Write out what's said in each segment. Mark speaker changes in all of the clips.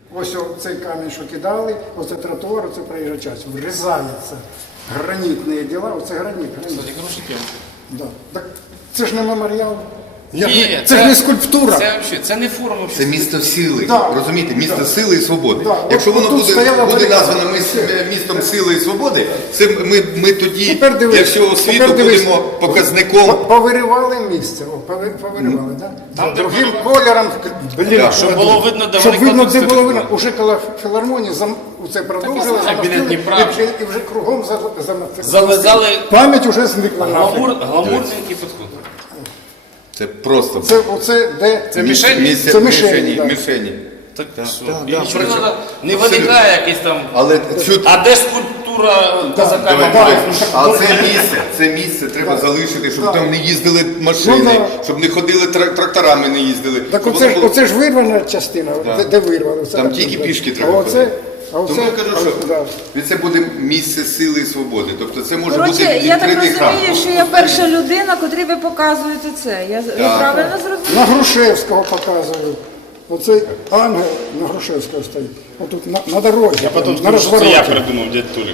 Speaker 1: Ось цей камінь, що кидали, оце тротуар, оце проїжджа частина. Врізається. Гранітні діла, оце граніт.
Speaker 2: Кстати, хороший тем.
Speaker 1: Да. Так це ж не меморіал.
Speaker 2: Ні,
Speaker 1: Це ж не скульптура.
Speaker 2: Це не форма.
Speaker 3: Це місто сили,
Speaker 1: Да.
Speaker 3: розумієте? Місто
Speaker 1: Да.
Speaker 3: сили і свободи.
Speaker 1: Да.
Speaker 3: Якщо
Speaker 1: От
Speaker 3: воно
Speaker 1: тут стояла
Speaker 3: буде
Speaker 1: барикада.
Speaker 3: названо містом сили і свободи, це ми тоді
Speaker 1: Тепер дивись,
Speaker 3: для всього світу
Speaker 1: тепер дивись.
Speaker 3: будемо показником.
Speaker 1: Повиривали місце, повиривали, так?
Speaker 2: Там, де
Speaker 1: Другим
Speaker 2: було-
Speaker 1: кольором,
Speaker 3: Да.
Speaker 2: Щоб було видно, де
Speaker 1: щоб
Speaker 2: вони
Speaker 1: видно,
Speaker 2: кладуть
Speaker 1: де було видно.
Speaker 2: статую.
Speaker 1: Уже коли філармонії це продовжили,
Speaker 2: знаю, біля
Speaker 1: замостили,
Speaker 2: Дніпра
Speaker 1: і вже кругом
Speaker 2: Завязали
Speaker 1: пам'ять уже зникла нафиг.
Speaker 2: гламурненький підход.
Speaker 3: Це просто
Speaker 1: Оце де?
Speaker 2: Це мішень?
Speaker 3: місце
Speaker 1: Це мішені, да.
Speaker 3: мішені.
Speaker 2: Так що?
Speaker 3: да,
Speaker 2: І нічого не
Speaker 3: причому-
Speaker 2: надо, не виникає якийсь там.
Speaker 3: Але цю
Speaker 2: А де скульптура козака
Speaker 3: Давай,
Speaker 2: Мамая?
Speaker 3: а це місце треба залишити, щоб там не їздили машини,
Speaker 1: Ну, да.
Speaker 3: щоб не ходили тракторами, не їздили.
Speaker 1: Так
Speaker 3: щоб воно було-
Speaker 1: оце ж вирвана частина, де вирвали. Це
Speaker 3: Там
Speaker 1: так,
Speaker 3: тільки
Speaker 1: да.
Speaker 3: пішки
Speaker 1: А
Speaker 3: треба
Speaker 1: оце,
Speaker 3: ходити.
Speaker 1: а оце,
Speaker 3: Тому я кажу, що
Speaker 1: да.
Speaker 3: це буде місце сили і свободи. Тобто це може
Speaker 4: Коротше,
Speaker 3: бути
Speaker 4: я так
Speaker 3: відкритий храм.
Speaker 4: розумію, що я перша людина, котрій ви показуєте це. Я правильно
Speaker 1: На
Speaker 4: зрозуміла?
Speaker 1: Грушевського показують. Оцей ангел на Грушевського стоїть. Отут на дорозі,
Speaker 2: Потім
Speaker 1: на
Speaker 2: скажу, що це я
Speaker 1: розвороті.
Speaker 2: придумав, дядь Толік.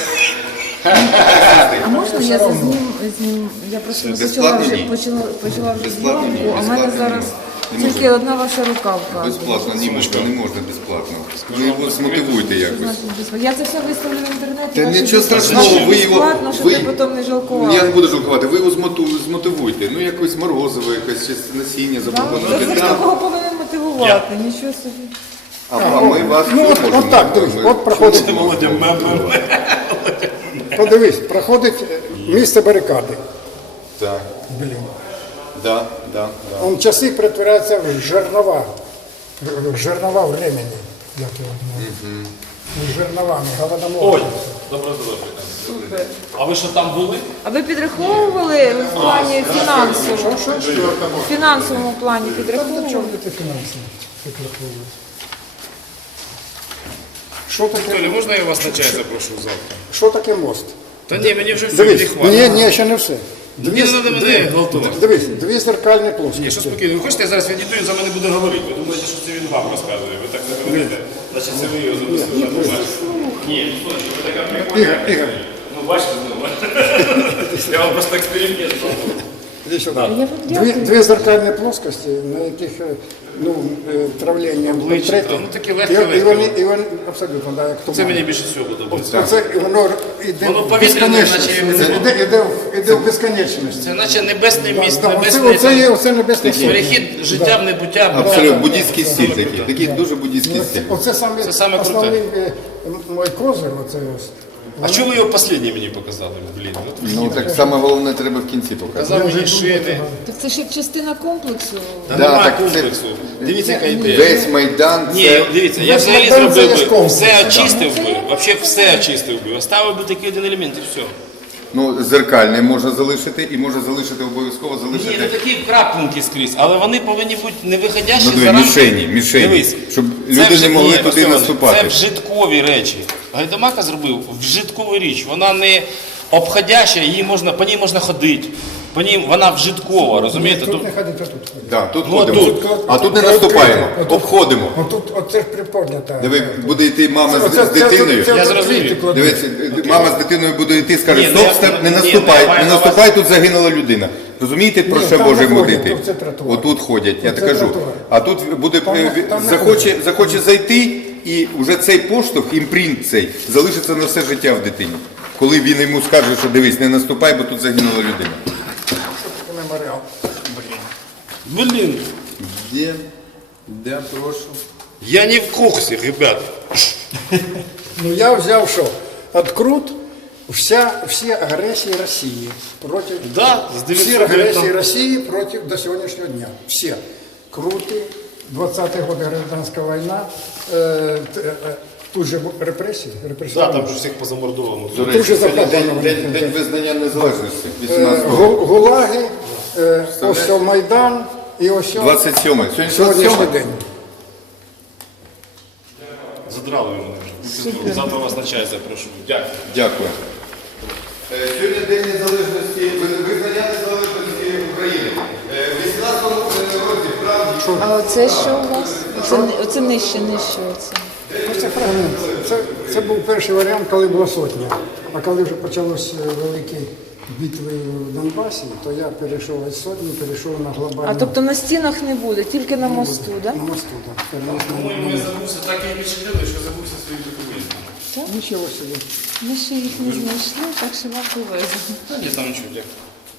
Speaker 4: А можна я зазнім? Я просто
Speaker 3: Це
Speaker 4: почала
Speaker 3: безплатно?
Speaker 4: вже
Speaker 3: Ні.
Speaker 4: почала вже
Speaker 3: Безплатно? Ні,
Speaker 4: зйомку, а в мене
Speaker 3: безплатно
Speaker 4: зараз
Speaker 3: ні. Не
Speaker 4: тільки одна ваша рука вказує.
Speaker 3: Безплатно, німочка, не можна безплатно. Ви його змотивуйте якось.
Speaker 4: Значить, безплатно. Я це все виставлю в інтернеті.
Speaker 3: Та
Speaker 4: ваші
Speaker 3: нічого
Speaker 4: відео.
Speaker 3: страшного,
Speaker 4: Значить,
Speaker 3: ви його...
Speaker 4: безплатно, щоб ви потім не жалкували.
Speaker 3: Я не буду жалкувати, ви його змотивуйте. Ну якось морозиво, якесь насіння
Speaker 4: Та
Speaker 3: запропонуйте.
Speaker 4: ви ж такого повинен мотивувати, нічого собі.
Speaker 3: А ми вас
Speaker 1: Ну
Speaker 3: можемо.
Speaker 1: от так, дивись,
Speaker 3: Ми-
Speaker 1: от проходить,
Speaker 2: Володя,
Speaker 1: подивись, проходить місце барикади.
Speaker 3: Так,
Speaker 1: Блін.
Speaker 3: да.
Speaker 1: Он часи перетворяються в жернова времени. Як його називають? Жерновами, голодомор.
Speaker 2: Ой, добре здоров'я. А ви що там були?
Speaker 4: А ви підраховували в плані фінансовому? В фінансовому плані
Speaker 1: Чому
Speaker 4: підраховували?
Speaker 1: ти фінансово підраховуєш? Що таке,
Speaker 2: Толя, можна я вас на чай запрошу завтра?
Speaker 1: що таке мост?
Speaker 2: Та ні, мені вже все не
Speaker 1: Дивись,
Speaker 2: хватить.
Speaker 1: ні, ще не все.
Speaker 2: Мені не треба мене гвалтувати.
Speaker 1: Дивись, дві зеркальні
Speaker 2: Ні,
Speaker 1: плоскості.
Speaker 2: що спокійно, ви хочете, я зараз відійду і за мене буде говорити. Ви думаєте, що це він вам розказує. Ви так не говорите. Значить, це ви його записали. Ні, ну, ви така прикольна.
Speaker 1: Ігор,
Speaker 2: Ну, бачите, ну, я вам просто експеримент.
Speaker 1: іди сюди.
Speaker 4: Я вам дякую.
Speaker 1: Дві зеркальні плоскості, на яких травлення портретів.
Speaker 2: ну, такі легкі-легкі.
Speaker 1: І вони абсолютно, да, як
Speaker 2: Це
Speaker 1: туман.
Speaker 2: мені більше всього подобається.
Speaker 1: Оце воно йде
Speaker 2: Воно
Speaker 1: в
Speaker 2: повітряне,
Speaker 1: безконечність.
Speaker 2: наче його не було.
Speaker 1: Іде в безконечність.
Speaker 2: Це наче небесний міст,
Speaker 1: Да,
Speaker 2: небесний
Speaker 1: оце небесне слово.
Speaker 2: перехід життя в небуття.
Speaker 3: Абсолютно, буддійський стиль такий дуже буддійський стиль.
Speaker 1: Оце
Speaker 2: Це саме круте.
Speaker 1: основний мой козир, оце ось.
Speaker 2: А чого ви його останній мені показали? Блін,
Speaker 3: Ну так саме головне треба в кінці показати.
Speaker 2: казав мені шини.
Speaker 4: Так це ж як частина комплексу.
Speaker 2: Та
Speaker 3: Да,
Speaker 2: немає
Speaker 3: так це-
Speaker 2: комплексу. Дивіться, яка ідея.
Speaker 3: Весь Майдан
Speaker 2: Ні,
Speaker 3: це...
Speaker 2: дивіться, я
Speaker 1: Весь
Speaker 2: взагалі
Speaker 1: Майдан це
Speaker 2: зробив
Speaker 1: є
Speaker 2: би,
Speaker 1: комплекс.
Speaker 2: все очистив би, взагалі все очистив би, оставив би такий один елемент і все.
Speaker 3: Ну, зеркальне можна залишити і можна залишити обов'язково
Speaker 2: Ні, ну
Speaker 3: залишити.
Speaker 2: такі крапинки скрізь, але вони повинні бути не виходящі
Speaker 3: Ну, диви,
Speaker 2: за рамки.
Speaker 3: мішені,
Speaker 2: Дивись,
Speaker 3: щоб
Speaker 2: це
Speaker 3: люди
Speaker 2: вже-
Speaker 3: не могли
Speaker 2: ні,
Speaker 3: туди
Speaker 2: Василь Іванович,
Speaker 3: наступати.
Speaker 2: Це вжиткові речі. Гайдамака зробив вжиткову річ, вона не обходяща, її можна, по ній можна ходити. По ній вона вжиткова, розумієте?
Speaker 1: Тут не ходить, а тут ходить.
Speaker 3: Да, тут
Speaker 2: Ну,
Speaker 3: ходимо,
Speaker 2: тут.
Speaker 3: а тут не наступаємо, обходимо.
Speaker 1: Отут, оце ж приподнята.
Speaker 3: Диви, буде йти мама з дитиною.
Speaker 2: Я зрозумів.
Speaker 3: Дивіться, мама з дитиною буде йти, скаже,
Speaker 2: Ні, ну,
Speaker 3: стоп,
Speaker 2: я-
Speaker 3: стоп, не
Speaker 2: ні,
Speaker 3: наступай,
Speaker 2: я маю
Speaker 3: не
Speaker 2: на
Speaker 3: наступай, тут загинула людина. Розумієте, про
Speaker 1: Ні,
Speaker 3: що
Speaker 1: там
Speaker 3: Боже
Speaker 1: не ходять,
Speaker 3: мудити?
Speaker 1: тут це тротуар.
Speaker 3: Отут ходять, я
Speaker 1: Тут
Speaker 3: так
Speaker 1: це
Speaker 3: кажу.
Speaker 1: тротуар.
Speaker 3: А тут буде,
Speaker 1: Там не
Speaker 3: захоче зайти, і вже цей поштовх, імпринт цей, залишиться на все життя в дитині. Коли він йому скаже, що дивись, не наступай, бо тут загинула людина.
Speaker 1: Меморіал.
Speaker 2: Блін,
Speaker 3: Де, прошу.
Speaker 2: я не в курсі, ребят.
Speaker 1: Ну я взяв що? Открут всі агресії Росії проти
Speaker 2: Да, з
Speaker 1: всі
Speaker 2: 900
Speaker 1: агресії Росії проти до сьогоднішнього дня. Всі. Крути, 20-й год гражданська війна, тут же репресії.
Speaker 2: Да, там же всіх позамордовано.
Speaker 3: До
Speaker 1: Тут же
Speaker 3: речі, сьогодні
Speaker 1: закладено.
Speaker 3: день визнання незалежності, 18-го.
Speaker 1: Гулаги, ось Майдан і ось
Speaker 3: 27-й. Сьогодні
Speaker 1: сьогоднішній
Speaker 3: 27-й.
Speaker 1: день.
Speaker 2: Задрали ви мене вже. Завтра вас на чай запрошу. Дякую.
Speaker 3: Дякую. Сьогодні День Незалежності, визнання незалежності України. В 18-му році, в травні,
Speaker 4: А оце що у вас? Оце нижче.
Speaker 1: Це фрагмент. Це був перший варіант, коли була сотня. А коли вже почалися великі битви в Донбасі, то я перейшов із сотні, перейшов на глобальну.
Speaker 4: А тобто на стінах не буде, тільки на мосту, так?
Speaker 1: На мосту, так. Переніс на
Speaker 2: По-моєму, я
Speaker 1: мост.
Speaker 2: забувся, так і відчинили, що забувся своїх документів.
Speaker 1: Нічого собі.
Speaker 4: Ми ще їх не знайшли, так що вам повезло.
Speaker 2: Та ні, там нічого, дякую.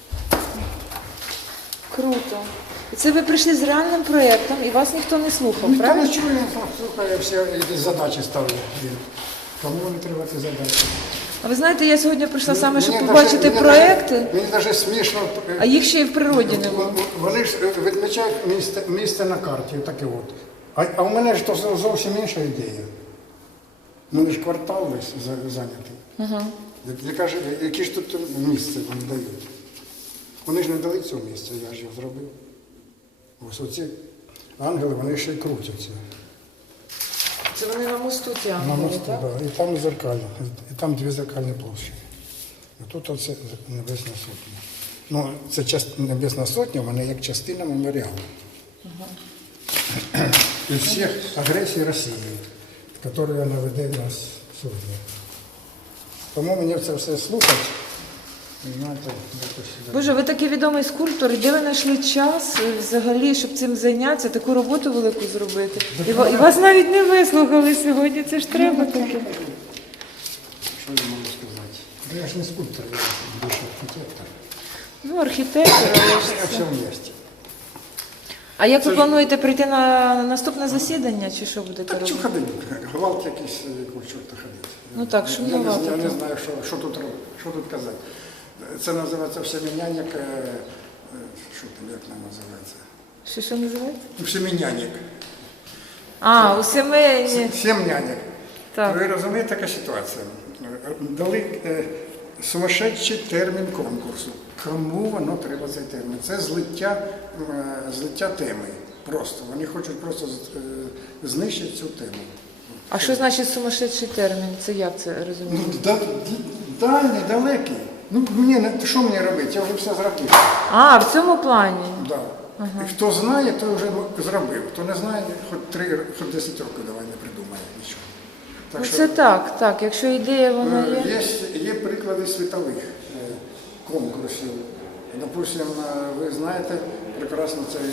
Speaker 4: Круто. І це ви прийшли з реальним проєктом, і вас ніхто не слухав,
Speaker 1: Ніхто
Speaker 4: правильно?
Speaker 1: не чує, слухає, всі якісь задачі ставлять. Кому не треба ці задачі?
Speaker 4: А ви знаєте, я сьогодні прийшла саме, щоб
Speaker 1: Мені
Speaker 4: побачити
Speaker 1: даже-
Speaker 4: проєкти,
Speaker 1: Мені навіть смішно.
Speaker 4: а їх ще й в природі не було.
Speaker 1: Вони ж відмічають місце на карті, таке от. А у мене ж то зовсім інша ідея. У мене ж квартал весь зайнятий. Які ж тут місце вони дають? Вони ж не дали цього місця, я ж його зробив. Ось оці ангели, вони ще й крутяться.
Speaker 4: Це вони на мосту ті
Speaker 1: На
Speaker 4: ангели,
Speaker 1: мосту,
Speaker 4: так?
Speaker 1: да. І там зеркально, і там дві зеркальні площі. І тут оце Небесна Сотня. Ну, це Небесна Сотня, вона як частина меморіалу. І всіх агресій Росії, яку вона веде нас сьогодні. Тому мені це все слухати, знаєте, якось...
Speaker 4: Боже, ви такий відомий скульптор, і де ви знайшли час взагалі, щоб цим зайнятися, таку роботу велику зробити? І вас навіть не вислухали сьогодні, це ж треба таке.
Speaker 1: Що я можу сказати? Ну, я ж не скульптор, я більше архітектор.
Speaker 4: Ну, архітектор, але ж
Speaker 1: Я
Speaker 4: це.
Speaker 1: все в місті.
Speaker 4: А як ви плануєте прийти на наступне засідання, чи що будете
Speaker 1: Так
Speaker 4: робити?
Speaker 1: що ходити? Гвалт якийсь, якого чорта ходити.
Speaker 4: Ну так, шумновато.
Speaker 1: Я не знаю, що тут робити, що тут казати. Це називається всемінянник, що там, як нам називається?
Speaker 4: Що називається?
Speaker 1: Всемінянник.
Speaker 4: А, у сімейні.
Speaker 1: Сімнянник.
Speaker 4: Так.
Speaker 1: Ви розумієте, така ситуація? Дали сумасшедший термін конкурсу. Кому воно треба цей термін? Це злиття теми. Просто. Вони хочуть просто знищити цю тему.
Speaker 4: А що значить сумасшедший термін? Це як це
Speaker 1: Ну,
Speaker 4: розумієте?
Speaker 1: дальній, далекий. Ну, що мені робити? Я вже все зробив.
Speaker 4: А, в цьому плані.
Speaker 1: Да. І хто знає, той вже зробив. Хто не знає, хоч 10 років давай не придумає нічого. Так
Speaker 4: Ну
Speaker 1: що,
Speaker 4: це так. Якщо ідея вона є.
Speaker 1: є приклади світових конкурсів. Допустимо, ви знаєте, прекрасно це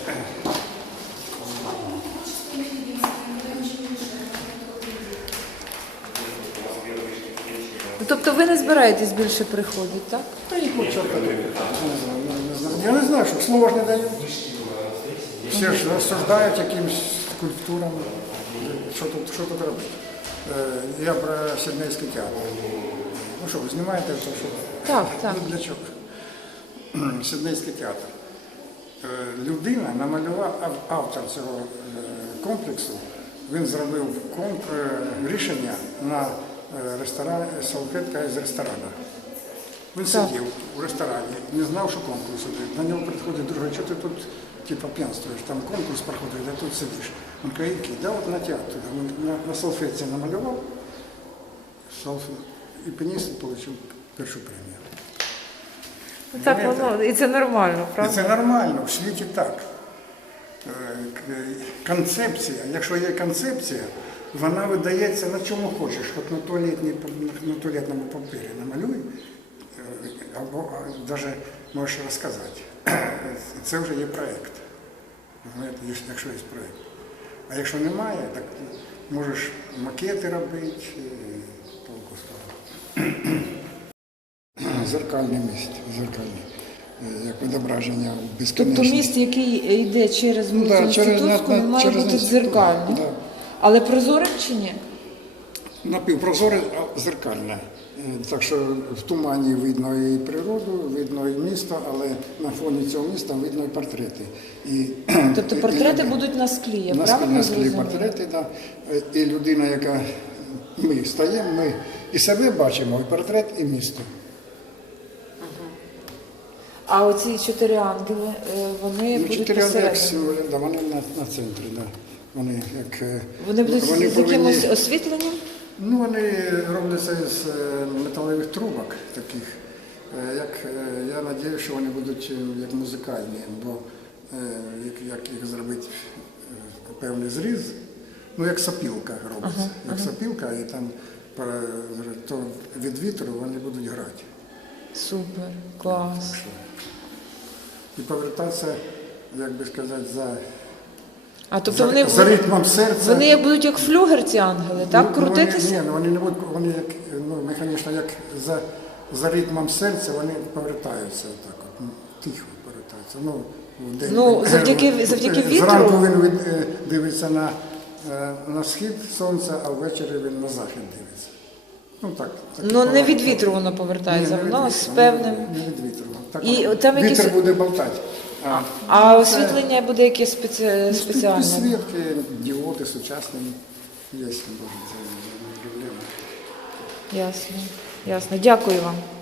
Speaker 4: Ну, тобто ви не збираєтесь більше приходити, так?
Speaker 1: Та їх от чорта не знаю. Я не знаю, що слово ж не дають. Всі ж розсуждають якимось скульптурам. Що тут робити? Я про Сіднейський театр. Ну що, ви знімаєте це? Що?
Speaker 4: Так.
Speaker 1: Ну, для чого? Сіднейський театр. Людина намалював, автор цього комплексу, він зробив рішення на ресторан, салфетка із ресторану. Він сидів у ресторані, не знав, що конкурс іде. На нього приходить друге, що ти тут типу, п'янствуєш, там конкурс проходить, а тут сидиш. Він каже, який? Да, от на театрі. На салфетці намалював і приніс і отримав першу премію.
Speaker 4: Так воно, і це нормально,
Speaker 1: І
Speaker 4: правда?
Speaker 1: це нормально, в світі так. Концепція, якщо є концепція, вона видається на чому хочеш. От на туалетному папері намалюй, або навіть можеш розказати. Це вже є проєкт. Якщо є проєкт. А якщо немає, так можеш макети робити, толку скажу. Зеркальне місце, зеркальне, як відображення
Speaker 4: Тобто
Speaker 1: безкінечності.
Speaker 4: міст, який йде через
Speaker 1: Ну,
Speaker 4: вулицю
Speaker 1: да, через-
Speaker 4: Інститутську,
Speaker 1: на-
Speaker 4: він має
Speaker 1: через
Speaker 4: бути
Speaker 1: Інститут,
Speaker 4: дзеркальним.
Speaker 1: да.
Speaker 4: Але прозорим чи ні?
Speaker 1: Напівпрозоре, а зеркальне. Так що в тумані видно і природу, видно і місто, але на фоні цього міста видно і портрети.
Speaker 4: Тобто портрети будуть на склі, я
Speaker 1: на
Speaker 4: правильно
Speaker 1: склі
Speaker 4: зрозуміла?
Speaker 1: портрети, да. І людина, яка ми стаємо, ми і себе бачимо, і портрет, і місто.
Speaker 4: А оці 4 ангели, вони будуть
Speaker 1: Чотири як
Speaker 4: посередині?
Speaker 1: символи, да, вони на центрі, да. Вони як
Speaker 4: Вони будуть з
Speaker 1: повинні-
Speaker 4: якимось освітленням?
Speaker 1: Ну, вони робляться з металевих трубок таких. Я сподіваюся, що вони будуть як музикальні, бо як їх зробити певний зріз, ну як сопілка робиться, як сопілка, і там то від вітру вони будуть грати.
Speaker 4: Супер, клас.
Speaker 1: І повертатися, як би сказати,
Speaker 4: А тобто вони,
Speaker 1: за ритмом серця.
Speaker 4: вони як будуть як флюгер, ці ангели, так?
Speaker 1: Ну,
Speaker 4: Крутитися?
Speaker 1: Ні, вони не будуть, вони як, ну, механічно, як за ритмом серця, вони повертаються отак, от, ну, тихо повертаються. Ну, в день,
Speaker 4: Ну, завдяки вітру?
Speaker 1: Зранку він дивиться на схід сонця, а ввечері він на захід дивиться. Ну, так.
Speaker 4: Ну, не від вітру воно повертається, воно з певним.
Speaker 1: Не від вітру. Так,
Speaker 4: І
Speaker 1: от,
Speaker 4: там
Speaker 1: вітер
Speaker 4: якісь-
Speaker 1: буде болтати.
Speaker 4: А освітлення буде якесь спеціальне?
Speaker 1: Підсвітки, діоди сучасні є, може, це не проблема.
Speaker 4: Ясно, ясно. Дякую вам.